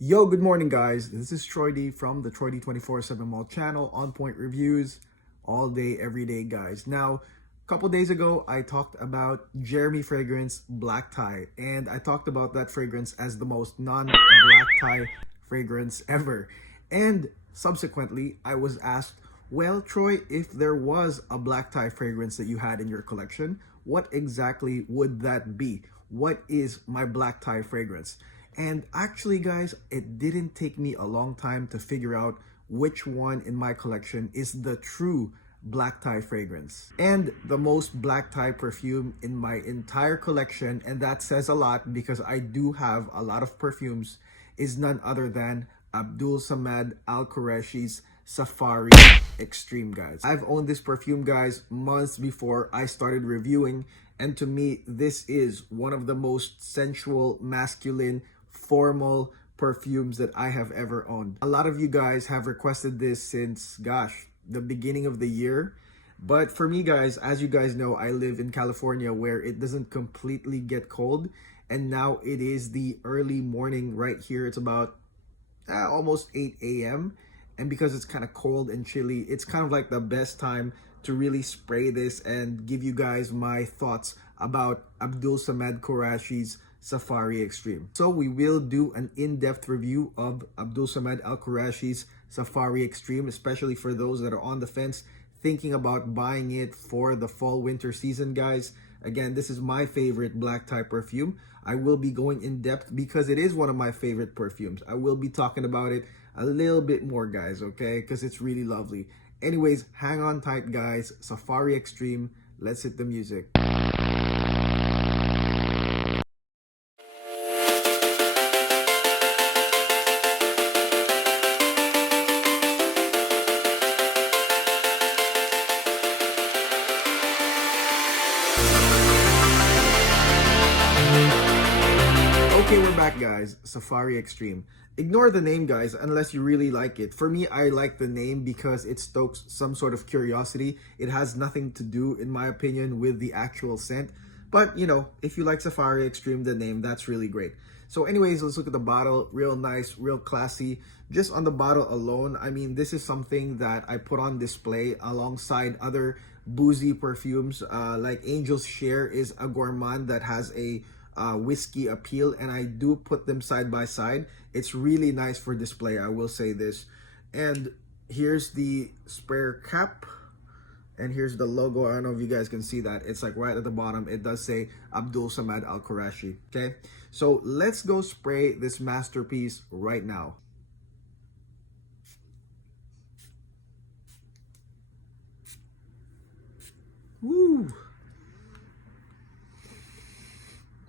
Yo, good morning, guys. This is Troy D from the Troy D 24/7 Mall channel, On Point Reviews, all day, every day, guys. Now, a couple days ago, I talked about Jeremy fragrance Black Tie, and I talked about that fragrance as the most non-black tie fragrance ever. And subsequently, I was asked, well, Troy, if there was a black tie fragrance that you had in your collection, what exactly would that be? What is my black tie fragrance? And actually, guys, it didn't take me a long time to figure out which one in my collection is the true black tie fragrance and the most black tie perfume in my entire collection. And that says a lot because I do have a lot of perfumes, is none other than Abdul Samad Al Qurashi's Safari Extreme, guys. I've owned this perfume, guys, months before I started reviewing, and to me, this is one of the most sensual, masculine, formal perfumes that I have ever owned. A lot of you guys have requested this since, gosh, the beginning of the year. But for me, guys, as you guys know, I live in California where it doesn't completely get cold. And now it is the early morning right here. It's about almost 8 a.m. And because it's kind of cold and chilly, it's kind of like the best time to really spray this and give you guys my thoughts about Abdul Samad Qurashi's Safari Extreme. So we will do an in-depth review of Abdul Samad Al Qurashi's Safari Extreme, especially for those that are on the fence thinking about buying it for the fall winter season, guys. Again, this is my favorite black tie perfume. I will be going in depth because it is one of my favorite perfumes. I will be talking about it a little bit more, guys, okay? Because it's really lovely. Anyways, hang on tight, guys. Safari Extreme. Let's hit the music. Okay, we're back, guys. Safari Extreme. Ignore the name, guys, unless you really like it. For me, I like the name because it stokes some sort of curiosity. It has nothing to do, in my opinion, with the actual scent. But, you know, if you like Safari Extreme, the name, that's really great. So anyways, let's look at the bottle. Real nice, real classy. Just on the bottle alone, I mean, this is something that I put on display alongside other boozy perfumes. Like Angel's Share is a gourmand that has a whiskey appeal, and I do put them side by side. It's really nice for display, I will say this. And here's the sprayer cap, and here's the logo. I don't know if you guys can see that. It's like right at the bottom. It does say Abdul Samad Al Qurashi. Okay, so let's go spray this masterpiece right now. Woo!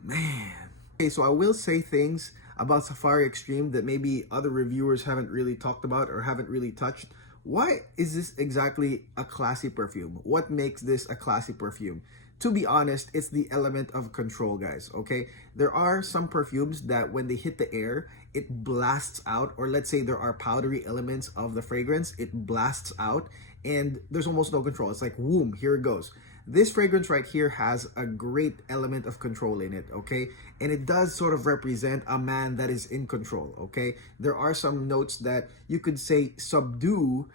Man. Okay, so I will say things about Safari Extreme that maybe other reviewers haven't really talked about or haven't really touched. Why is this exactly a classy perfume? What makes this a classy perfume? To be honest, it's the element of control, guys, okay? There are some perfumes that when they hit the air, it blasts out, or let's say there are powdery elements of the fragrance, it blasts out, and there's almost no control. It's like, whoom, here it goes. This fragrance right here has a great element of control in it, okay? And it does sort of represent a man that is in control, okay? There are some notes that you could say subdue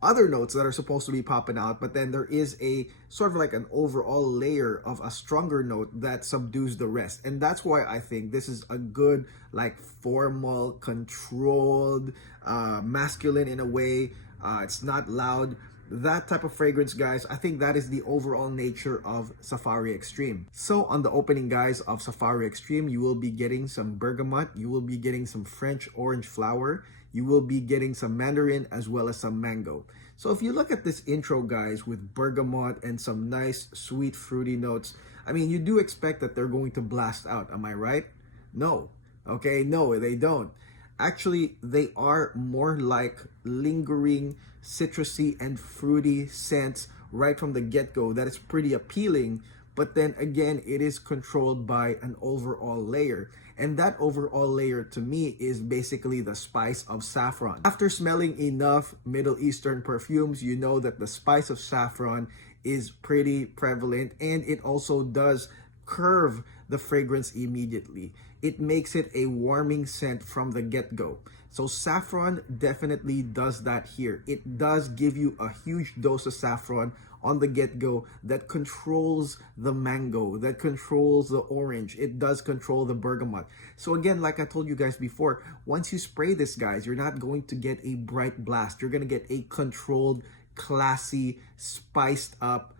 other notes that are supposed to be popping out, but then there is a sort of like an overall layer of a stronger note that subdues the rest. And that's why I think this is a good, like, formal, controlled, masculine in a way. It's not loud. That type of fragrance, guys, I think that is the overall nature of Safari Extreme. So on the opening, guys, of Safari Extreme, you will be getting some bergamot, you will be getting some French orange flower, you will be getting some mandarin, as well as some mango. So if you look at this intro, guys, with bergamot and some nice sweet fruity notes, I mean, you do expect that they're going to blast out, am I right? No. Okay, no, they don't. Actually, they are more like lingering citrusy and fruity scents right from the get-go that is pretty appealing, but then again, it is controlled by an overall layer. And that overall layer to me is basically the spice of saffron. After smelling enough Middle Eastern perfumes, you know that the spice of saffron is pretty prevalent, and it also does curve the fragrance immediately. It makes it a warming scent from the get-go. So saffron definitely does that here. It does give you a huge dose of saffron on the get-go that controls the mango, that controls the orange. It does control the bergamot. So again, like I told you guys before, once you spray this, guys, you're not going to get a bright blast. You're going to get a controlled, classy, spiced up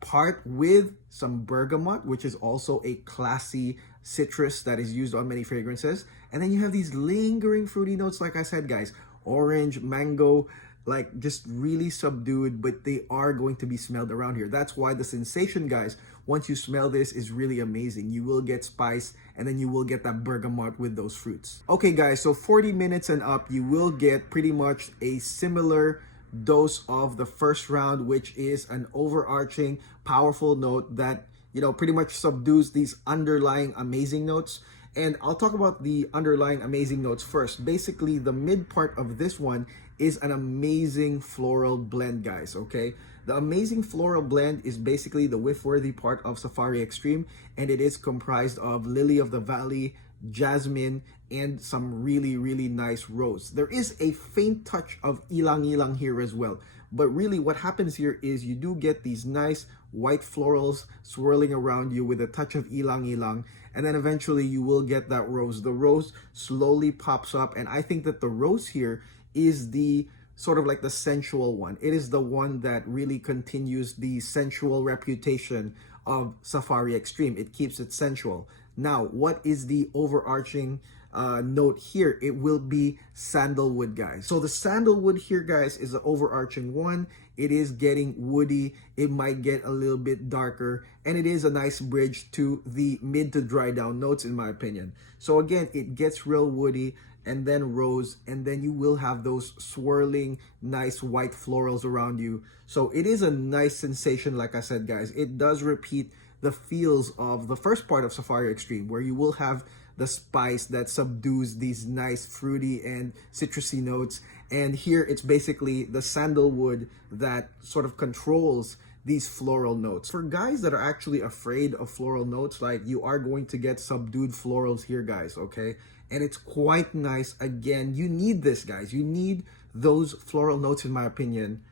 part with some bergamot, which is also a classy citrus that is used on many fragrances. And then you have these lingering fruity notes, like I said, guys, orange, mango, like just really subdued, but they are going to be smelled around here. That's why the sensation, guys, once you smell this, is really amazing. You will get spice, and then you will get that bergamot with those fruits. Okay, guys, so 40 minutes and up, you will get pretty much a similar dose of the first round, which is an overarching powerful note that, you know, pretty much subdues these underlying amazing notes. And I'll talk about the underlying amazing notes first. Basically, the mid part of this one is an amazing floral blend, guys, okay? The amazing floral blend is basically the whiff-worthy part of Safari Extreme, and it is comprised of lily of the valley, jasmine, and some really, really nice rose. There is a faint touch of ylang here as well. But really what happens here is you do get these nice white florals swirling around you with a touch of ylang. And then eventually you will get that rose. The rose slowly pops up. And I think that the rose here is the sort of like the sensual one. It is the one that really continues the sensual reputation of Safari Extreme. It keeps it sensual. Now, what is the overarching note here? It will be sandalwood, guys. So the sandalwood here, guys, is the overarching one. It is getting woody. It might get a little bit darker, and it is a nice bridge to the mid to dry down notes, in my opinion. So again, it gets real woody, and then rose, and then you will have those swirling nice white florals around you. So it is a nice sensation. Like I said, guys, it does repeat the feels of the first part of Safari Extreme, where you will have the spice that subdues these nice fruity and citrusy notes. And here it's basically the sandalwood that sort of controls these floral notes. For guys that are actually afraid of floral notes, like, you are going to get subdued florals here, guys, okay? And it's quite nice. Again, you need this, guys. You need those floral notes, in my opinion,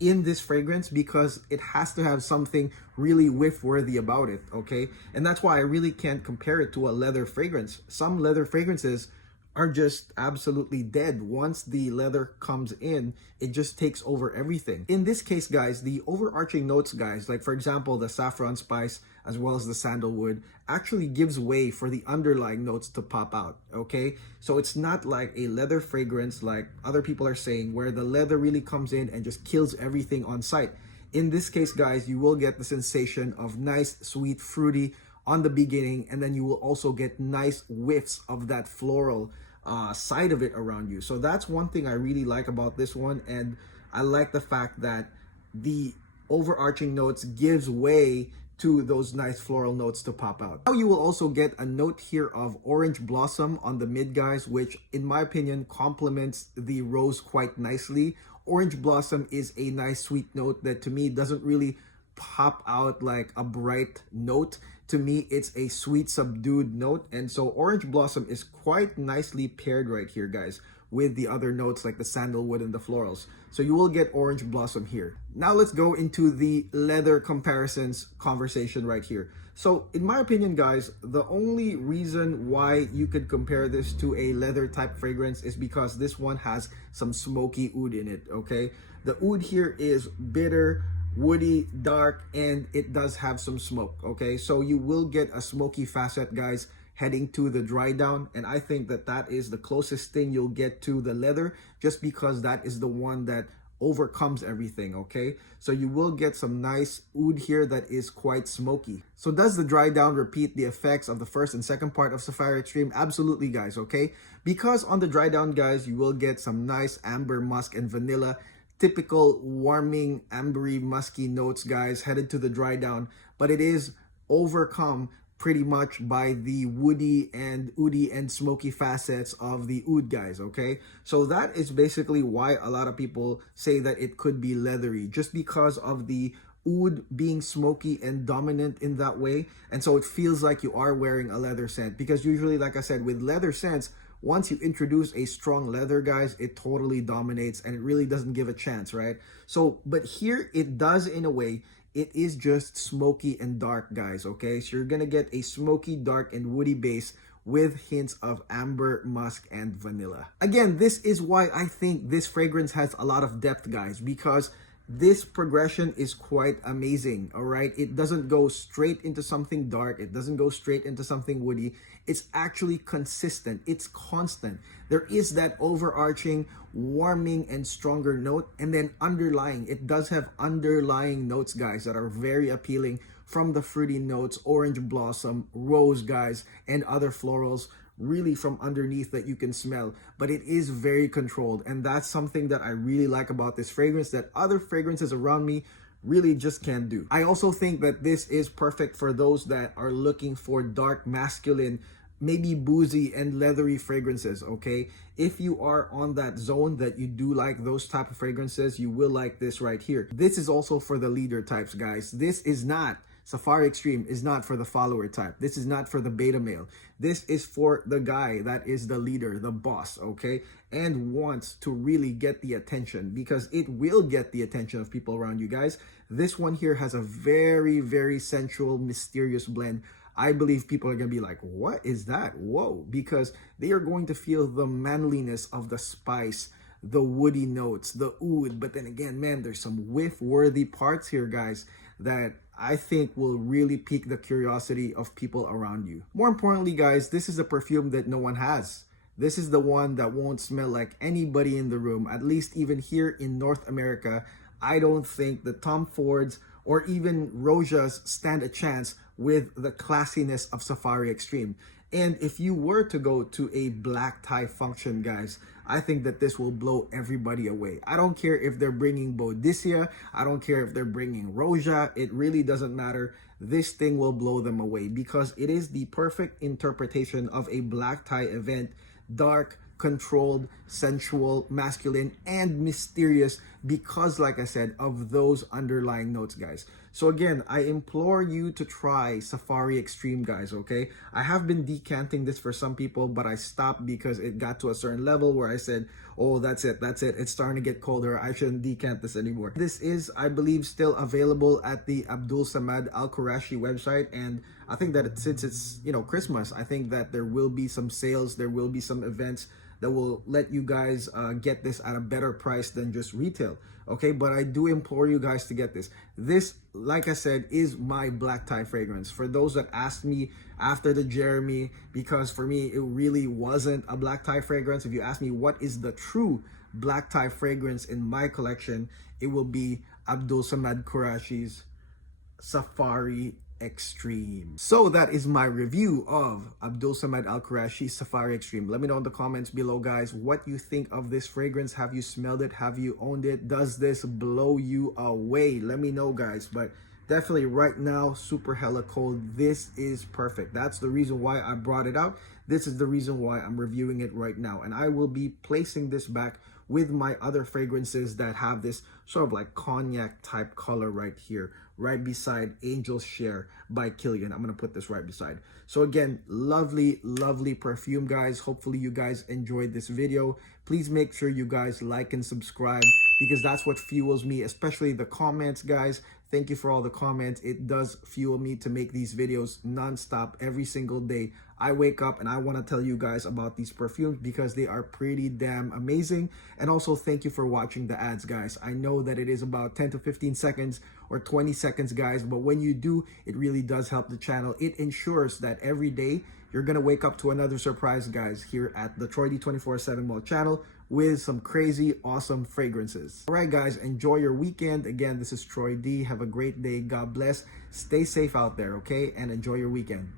in this fragrance, because it has to have something really whiff worthy about it, okay? And that's why I really can't compare it to a leather fragrance. Some leather fragrances are just absolutely dead. Once the leather comes in, it just takes over everything. In this case, guys, the overarching notes, guys, like for example, the saffron spice as well as the sandalwood, actually gives way for the underlying notes to pop out, okay? So it's not like a leather fragrance like other people are saying, where the leather really comes in and just kills everything on sight. In this case, guys, you will get the sensation of nice, sweet, fruity on the beginning, and then you will also get nice whiffs of that floral side of it around you. So that's one thing I really like about this one, and I like the fact that the overarching notes gives way to those nice floral notes to pop out. Now you will also get a note here of orange blossom on the mid, guys, which in my opinion complements the rose quite nicely. Orange blossom is a nice sweet note that to me doesn't really pop out like a bright note. To me, it's a sweet subdued note, and so orange blossom is quite nicely paired right here, guys, with the other notes like the sandalwood and the florals. So you will get orange blossom here. Now let's go into the leather comparisons conversation right here. So in my opinion, guys, the only reason why you could compare this to a leather type fragrance is because this one has some smoky oud in it, okay? The oud here is bitter, woody, dark, and it does have some smoke, okay? So you will get a smoky facet, guys, heading to the dry down, and I think that that is the closest thing you'll get to the leather, just because that is the one that overcomes everything, okay? So you will get some nice oud here that is quite smoky. So does the dry down repeat the effects of the first and second part of Safari Extreme? Absolutely, guys, okay? Because on the dry down, guys, you will get some nice amber, musk, and vanilla, typical warming, ambery, musky notes, guys, headed to the dry down, but it is overcome pretty much by the woody and oudy and smoky facets of the oud, guys, okay? So that is basically why a lot of people say that it could be leathery, just because of the oud being smoky and dominant in that way, and so it feels like you are wearing a leather scent. Because usually, like I said, with leather scents, once you introduce a strong leather, guys, it totally dominates and it really doesn't give a chance, right? So, but here it does in a way. It is just smoky and dark, guys, okay? So you're gonna get a smoky, dark, and woody base with hints of amber, musk, and vanilla. Again, this is why I think this fragrance has a lot of depth, guys, because this progression is quite amazing. All right, it doesn't go straight into something dark, it doesn't go straight into something woody. It's actually consistent, it's constant. There is that overarching warming and stronger note, and then underlying, it does have underlying notes, guys, that are very appealing, from the fruity notes, orange blossom, rose, guys, and other florals really from underneath that you can smell. But it is very controlled, and that's something that I really like about this fragrance that other fragrances around me really just can't do. I also think that this is perfect for those that are looking for dark, masculine, maybe boozy and leathery fragrances, okay? If you are on that zone that you do like those type of fragrances, you will like this right here. This is also for the leader types, guys. This is not, Safari Extreme is not for the follower type. This is not for the beta male. This is for the guy that is the leader, the boss, okay? And wants to really get the attention, because it will get the attention of people around you, guys. This one here has a very, very sensual, mysterious blend. I believe people are going to be like, what is that? Whoa, because they are going to feel the manliness of the spice, the woody notes, the oud. But then again, man, there's some whiff-worthy parts here, guys, that I think will really pique the curiosity of people around you. More importantly, guys, this is a perfume that no one has. This is the one that won't smell like anybody in the room, at least even here in North America. I don't think the Tom Fords or even Rojas stand a chance with the classiness of Safari Extreme. And if you were to go to a black tie function, guys, I think that this will blow everybody away. I don't care if they're bringing Boudicca, I don't care if they're bringing Roja, it really doesn't matter. This thing will blow them away because it is the perfect interpretation of a black tie event. Dark, controlled, sensual, masculine, and mysterious, because like I said, of those underlying notes, guys. So again, I implore you to try Safari Extreme, guys, okay? I have been decanting this for some people, but I stopped because it got to a certain level where I said, oh, that's it. It's starting to get colder. I shouldn't decant this anymore. This is, I believe, still available at the Abdul Samad Al Qurashi website. And I think that since it's, you know, Christmas, I think that there will be some sales, there will be some events that will let you guys get this at a better price than just retail, okay? But I do implore you guys to get this. This, like I said, is my black tie fragrance. For those that asked me after the Jeremy, because for me, it really wasn't a black tie fragrance. If you ask me what is the true black tie fragrance in my collection, it will be Abdul Samad Qurashi's Safari Extreme. So that is my review of Abdul Samad Al Qurashi's Safari Extreme. Let me know in the comments below, guys, what you think of this fragrance. Have you smelled it? Have you owned it? Does this blow you away? Let me know, guys. But definitely right now, super hella cold. This is perfect. That's the reason why I brought it out. This is the reason why I'm reviewing it right now. And I will be placing this back with my other fragrances that have this sort of like cognac type color right here, right beside Angel's Share by Killian. I'm gonna put this right beside. So again, lovely, lovely perfume, guys. Hopefully you guys enjoyed this video. Please make sure you guys like and subscribe, because that's what fuels me, especially the comments, guys. Thank you for all the comments. It does fuel me to make these videos nonstop every single day. I wake up and I want to tell you guys about these perfumes because they are pretty damn amazing. And also thank you for watching the ads, guys. I know that it is about 10 to 15 seconds or 20 seconds, guys, but when you do, it really does help the channel. It ensures that every day you're gonna wake up to another surprise, guys, here at the Troy D 24/7 Mall channel with some crazy awesome fragrances. All right, guys, enjoy your weekend. Again, this is Troy D. Have a great day. God bless. Stay safe out there, okay? And enjoy your weekend.